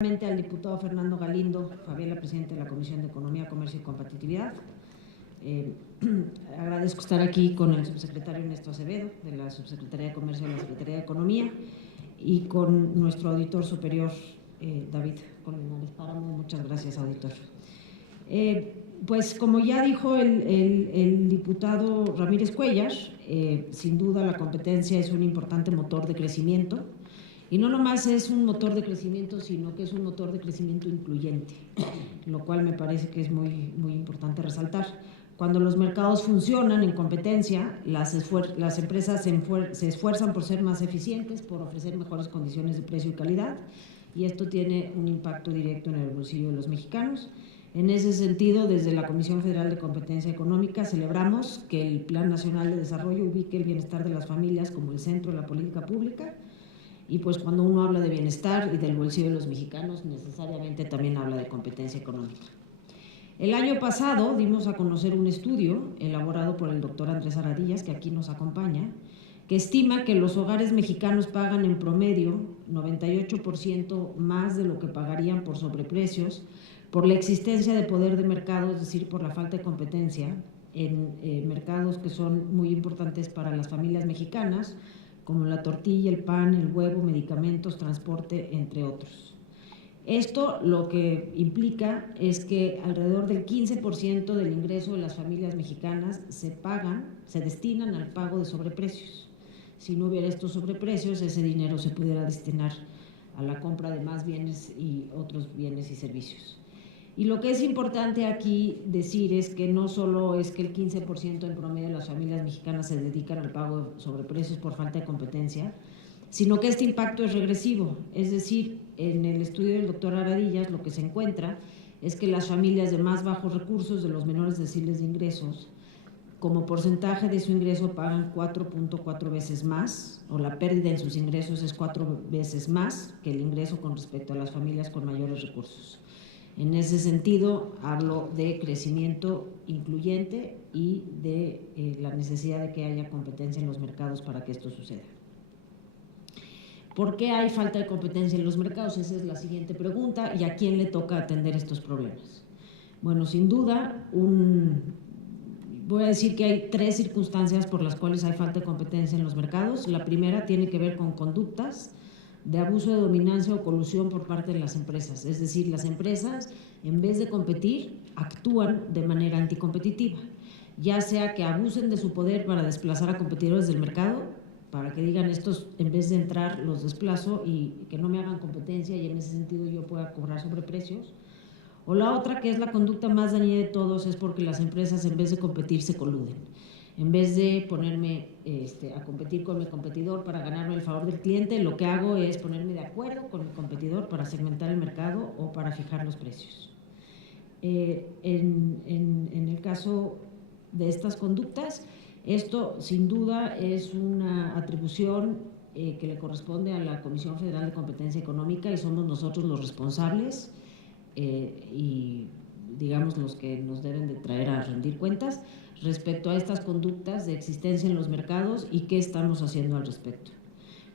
Al diputado Fernando Galindo Fabiola, presidente de la Comisión de Economía, Comercio y Competitividad. Agradezco estar aquí con el subsecretario Ernesto Acevedo, de la Subsecretaría de Comercio de la Secretaría de Economía, y con nuestro auditor superior, David Colmenares Páramo. Muchas gracias, auditor. Pues como ya dijo el diputado Ramírez Cuellar, sin duda la competencia es un importante motor de crecimiento. Y no nomás es un motor de crecimiento, sino que es un motor de crecimiento incluyente, lo cual me parece que es muy importante resaltar. Cuando los mercados funcionan en competencia, las empresas se esfuerzan por ser más eficientes, por ofrecer mejores condiciones de precio y calidad, y esto tiene un impacto directo en el bolsillo de los mexicanos. En ese sentido, desde la Comisión Federal de Competencia Económica celebramos que el Plan Nacional de Desarrollo ubique el bienestar de las familias como el centro de la política pública. Y pues cuando uno habla de bienestar y del bolsillo de los mexicanos, necesariamente también habla de competencia económica. El año pasado dimos a conocer un estudio elaborado por el doctor Andrés Aradillas, que aquí nos acompaña, que estima que los hogares mexicanos pagan en promedio 98% más de lo que pagarían por sobreprecios, por la existencia de poder de mercado, es decir, por la falta de competencia en mercados que son muy importantes para las familias mexicanas, como la tortilla, el pan, el huevo, medicamentos, transporte, entre otros. Esto lo que implica es que alrededor del 15% del ingreso de las familias mexicanas se destinan al pago de sobreprecios. Si no hubiera estos sobreprecios, ese dinero se pudiera destinar a la compra de más bienes y otros bienes y servicios. Y lo que es importante aquí decir es que no solo es que el 15% en promedio de las familias mexicanas se dedican al pago de sobreprecios por falta de competencia, sino que este impacto es regresivo. Es decir, en el estudio del doctor Aradillas lo que se encuentra es que las familias de más bajos recursos, de los menores deciles de ingresos, como porcentaje de su ingreso pagan 4.4 veces más, o la pérdida en sus ingresos es 4 veces más que el ingreso con respecto a las familias con mayores recursos. En ese sentido, hablo de crecimiento incluyente y de la necesidad de que haya competencia en los mercados para que esto suceda. ¿Por qué hay falta de competencia en los mercados? Esa es la siguiente pregunta. ¿Y a quién le toca atender estos problemas? Bueno, sin duda, voy a decir que hay 3 circunstancias por las cuales hay falta de competencia en los mercados. La primera tiene que ver con conductas de abuso de dominancia o colusión por parte de las empresas. Es decir, las empresas, en vez de competir, actúan de manera anticompetitiva, ya sea que abusen de su poder para desplazar a competidores del mercado, para que digan estos, en vez de entrar, los desplazo y que no me hagan competencia y en ese sentido yo pueda cobrar sobreprecios. O la otra, que es la conducta más dañina de todos, es porque las empresas, en vez de competir, se coluden. En vez de ponerme a competir con mi competidor para ganarme el favor del cliente, lo que hago es ponerme de acuerdo con mi competidor para segmentar el mercado o para fijar los precios. En el caso de estas conductas, esto sin duda es una atribución que le corresponde a la Comisión Federal de Competencia Económica y somos nosotros los responsables y digamos los que nos deben de traer a rendir cuentas respecto a estas conductas de existencia en los mercados y qué estamos haciendo al respecto.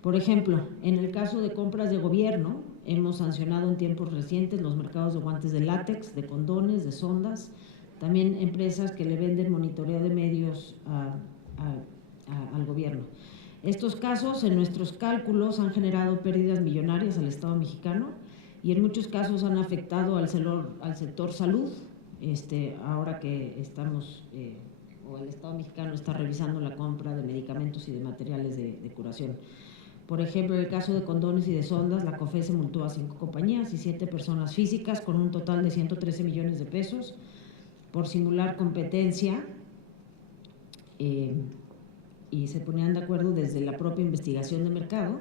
Por ejemplo, en el caso de compras de gobierno, hemos sancionado en tiempos recientes los mercados de guantes de látex, de condones, de sondas, también empresas que le venden monitoreo de medios al gobierno. Estos casos, en nuestros cálculos, han generado pérdidas millonarias al Estado mexicano y en muchos casos han afectado al sector salud, ahora que estamos, o el Estado mexicano está revisando la compra de medicamentos y de materiales de curación. Por ejemplo, en el caso de condones y de sondas, la COFESE multó a 5 compañías y 7 personas físicas con un total de 113 millones de pesos por simular competencia y se ponían de acuerdo desde la propia investigación de mercado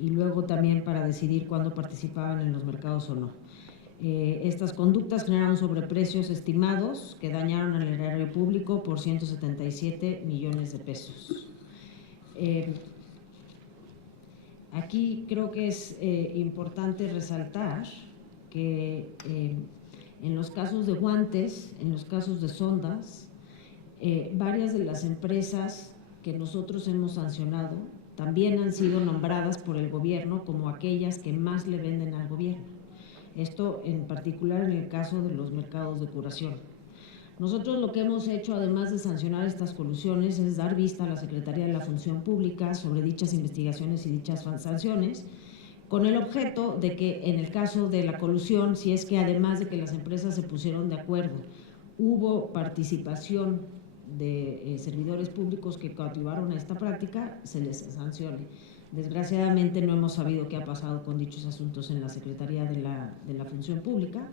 y luego también para decidir cuándo participaban en los mercados o no. Estas conductas generaron sobreprecios estimados que dañaron al erario público por 177 millones de pesos. Aquí creo que es importante resaltar que en los casos de guantes, en los casos de sondas, varias de las empresas que nosotros hemos sancionado también han sido nombradas por el gobierno como aquellas que más le venden al gobierno. Esto en particular en el caso de los mercados de curación. Nosotros lo que hemos hecho, además de sancionar estas colusiones, es dar vista a la Secretaría de la Función Pública sobre dichas investigaciones y dichas sanciones, con el objeto de que en el caso de la colusión, si es que además de que las empresas se pusieron de acuerdo, hubo participación de servidores públicos que coadyuvaron a esta práctica, se les sancione. Desgraciadamente no hemos sabido qué ha pasado con dichos asuntos en la Secretaría de la Función Pública,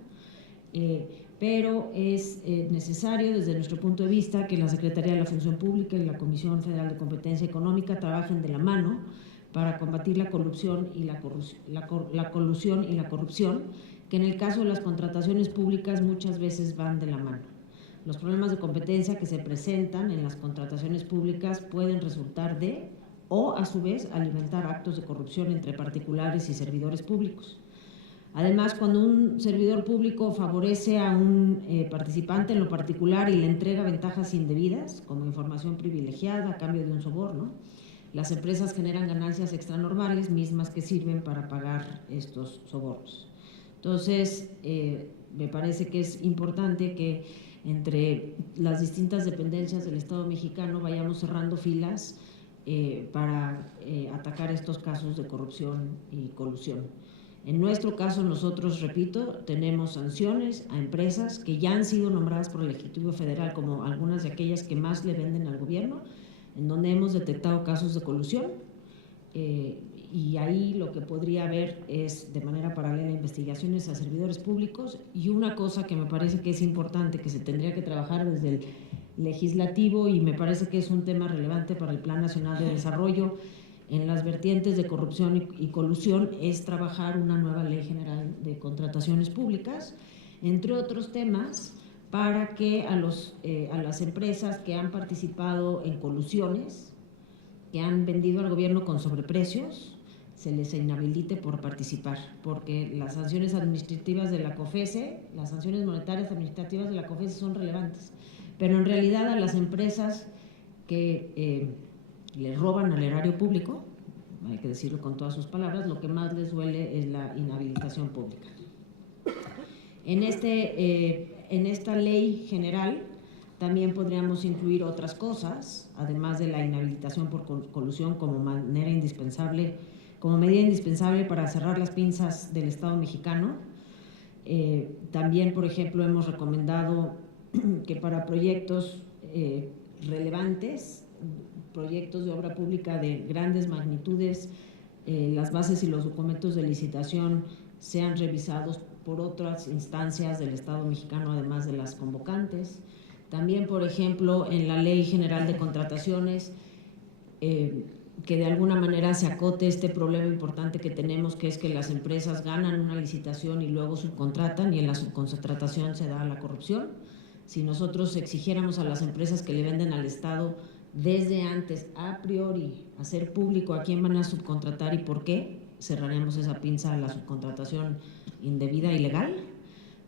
pero es necesario desde nuestro punto de vista que la Secretaría de la Función Pública y la Comisión Federal de Competencia Económica trabajen de la mano para combatir la corrupción y la colusión y la corrupción, que en el caso de las contrataciones públicas muchas veces van de la mano. Los problemas de competencia que se presentan en las contrataciones públicas pueden resultar de o a su vez alimentar actos de corrupción entre particulares y servidores públicos. Además, cuando un servidor público favorece a un participante en lo particular y le entrega ventajas indebidas, como información privilegiada a cambio de un soborno, las empresas generan ganancias extranormales mismas que sirven para pagar estos sobornos. Entonces, me parece que es importante que entre las distintas dependencias del Estado mexicano vayamos cerrando filas para atacar estos casos de corrupción y colusión. En nuestro caso, nosotros, repito, tenemos sanciones a empresas que ya han sido nombradas por el Ejecutivo Federal como algunas de aquellas que más le venden al gobierno, en donde hemos detectado casos de colusión, y ahí lo que podría haber es de manera paralela investigaciones a servidores públicos. Y una cosa que me parece que es importante, que se tendría que trabajar desde el legislativo, y me parece que es un tema relevante para el Plan Nacional de Desarrollo en las vertientes de corrupción y colusión, es trabajar una nueva Ley General de Contrataciones Públicas, entre otros temas, para que a las empresas que han participado en colusiones, que han vendido al gobierno con sobreprecios, se les inhabilite por participar, porque las sanciones administrativas de la COFESE, las sanciones monetarias administrativas de la COFESE son relevantes, pero en realidad a las empresas que le roban al erario público, hay que decirlo con todas sus palabras, lo que más les duele es la inhabilitación pública. En esta ley general también podríamos incluir otras cosas, además de la inhabilitación por colusión como medida indispensable para cerrar las pinzas del Estado mexicano. También, por ejemplo, hemos recomendado que para proyectos relevantes, proyectos de obra pública de grandes magnitudes, las bases y los documentos de licitación sean revisados por otras instancias del Estado mexicano, además de las convocantes. También, por ejemplo, en la Ley General de Contrataciones, que de alguna manera se acote este problema importante que tenemos, que es que las empresas ganan una licitación y luego subcontratan, y en la subcontratación se da la corrupción. Si nosotros exigiéramos a las empresas que le venden al Estado desde antes, a priori, hacer público a quién van a subcontratar y por qué, cerraremos esa pinza a la subcontratación indebida y ilegal.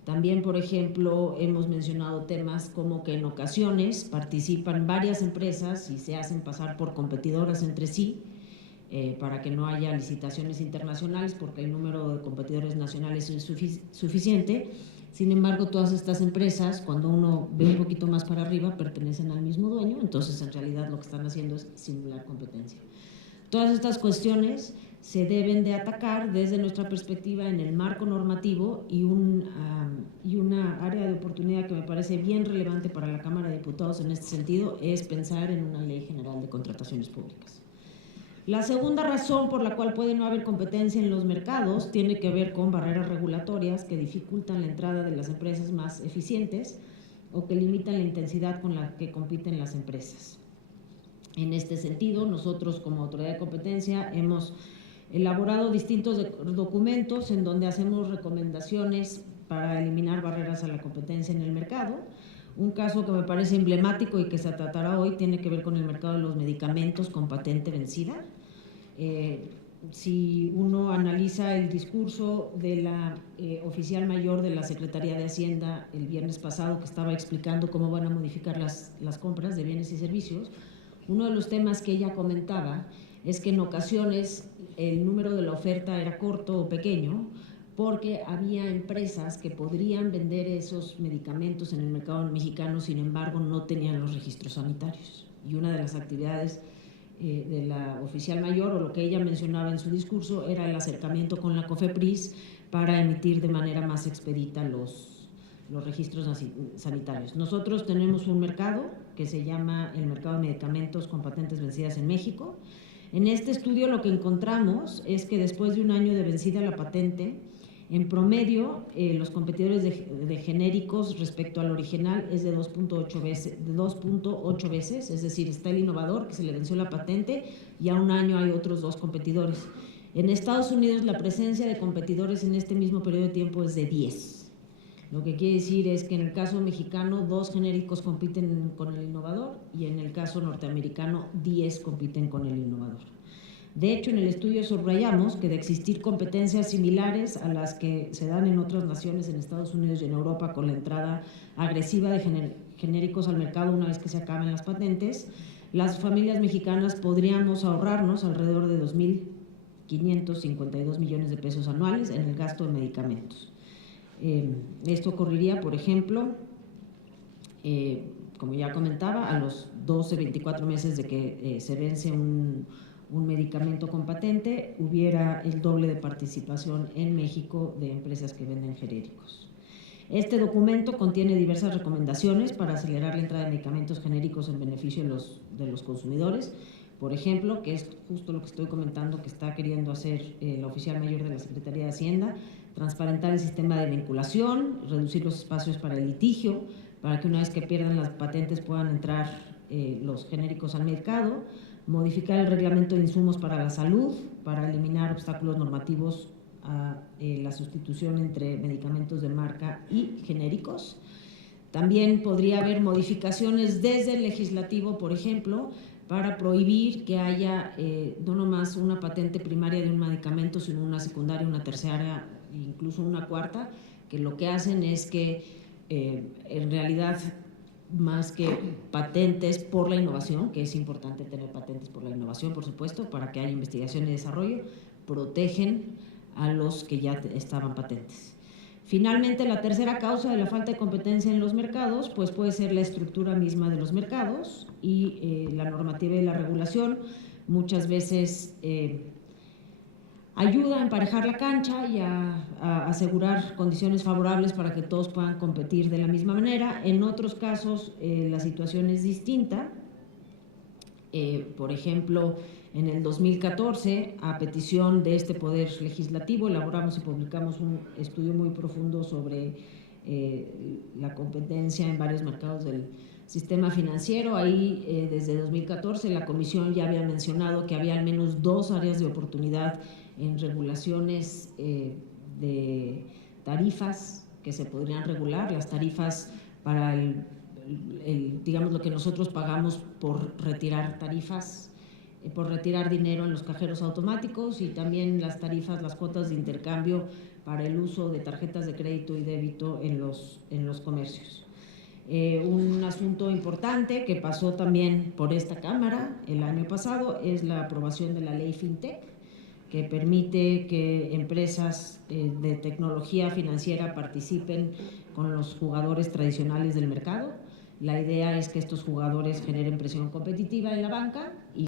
También, por ejemplo, hemos mencionado temas como que en ocasiones participan varias empresas y se hacen pasar por competidoras entre sí, para que no haya licitaciones internacionales, porque el número de competidores nacionales es suficiente. Sin embargo, todas estas empresas, cuando uno ve un poquito más para arriba, pertenecen al mismo dueño, entonces en realidad lo que están haciendo es simular competencia. Todas estas cuestiones se deben de atacar desde nuestra perspectiva en el marco normativo, y una área de oportunidad que me parece bien relevante para la Cámara de Diputados en este sentido es pensar en una Ley General de Contrataciones Públicas. La segunda razón por la cual puede no haber competencia en los mercados tiene que ver con barreras regulatorias que dificultan la entrada de las empresas más eficientes o que limitan la intensidad con la que compiten las empresas. En este sentido, nosotros como Autoridad de Competencia hemos elaborado distintos documentos en donde hacemos recomendaciones para eliminar barreras a la competencia en el mercado. Un caso que me parece emblemático y que se tratará hoy tiene que ver con el mercado de los medicamentos con patente vencida. Si uno analiza el discurso de la oficial mayor de la Secretaría de Hacienda el viernes pasado, que estaba explicando cómo van a modificar las compras de bienes y servicios, uno de los temas que ella comentaba es que en ocasiones el número de la oferta era corto o pequeño, porque había empresas que podrían vender esos medicamentos en el mercado mexicano, sin embargo no tenían los registros sanitarios. Y una de las actividades de la oficial mayor, o lo que ella mencionaba en su discurso, era el acercamiento con la COFEPRIS para emitir de manera más expedita los registros sanitarios. Nosotros tenemos un mercado que se llama el mercado de medicamentos con patentes vencidas en México. En este estudio lo que encontramos es que después de un año de vencida la patente, en promedio, los competidores de genéricos respecto al original es de 2.8 veces, es decir, está el innovador que se le venció la patente y a un año hay otros 2 competidores. En Estados Unidos la presencia de competidores en este mismo periodo de tiempo es de 10. Lo que quiere decir es que en el caso mexicano 2 genéricos compiten con el innovador y en el caso norteamericano 10 compiten con el innovador. De hecho, en el estudio subrayamos que de existir competencias similares a las que se dan en otras naciones, en Estados Unidos y en Europa, con la entrada agresiva de genéricos al mercado una vez que se acaben las patentes, las familias mexicanas podríamos ahorrarnos alrededor de 2.552 millones de pesos anuales en el gasto de medicamentos. Esto ocurriría, por ejemplo, como ya comentaba, a los 12-24 meses de que se vence un medicamento con patente, hubiera el doble de participación en México de empresas que venden genéricos. Este documento contiene diversas recomendaciones para acelerar la entrada de medicamentos genéricos en beneficio de los consumidores. Por ejemplo, que es justo lo que estoy comentando que está queriendo hacer la oficial mayor de la Secretaría de Hacienda, transparentar el sistema de vinculación, reducir los espacios para el litigio, para que una vez que pierdan las patentes puedan entrar los genéricos al mercado, modificar el reglamento de insumos para la salud, para eliminar obstáculos normativos a la sustitución entre medicamentos de marca y genéricos. También podría haber modificaciones desde el legislativo, por ejemplo, para prohibir que haya no nomás una patente primaria de un medicamento, sino una secundaria, una tercera, incluso una cuarta, que lo que hacen es que en realidad, más que patentes por la innovación, que es importante tener patentes por la innovación, por supuesto, para que haya investigación y desarrollo, protegen a los que ya estaban patentes. Finalmente, la tercera causa de la falta de competencia en los mercados, pues puede ser la estructura misma de los mercados y la normativa y la regulación. Muchas veces ayuda a emparejar la cancha y a asegurar condiciones favorables para que todos puedan competir de la misma manera. En otros casos la situación es distinta. Por ejemplo, en el 2014, a petición de este Poder Legislativo, elaboramos y publicamos un estudio muy profundo sobre la competencia en varios mercados del sistema financiero. Ahí, desde 2014, la Comisión ya había mencionado que había al menos 2 áreas de oportunidad en regulaciones de tarifas que se podrían regular, las tarifas para digamos, lo que nosotros pagamos por retirar tarifas, por retirar dinero en los cajeros automáticos, y también las tarifas, las cuotas de intercambio para el uso de tarjetas de crédito y débito en los comercios. Un asunto importante que pasó también por esta Cámara el año pasado es la aprobación de la ley FinTech, que permite que empresas de tecnología financiera participen con los jugadores tradicionales del mercado. La idea es que estos jugadores generen presión competitiva en la banca y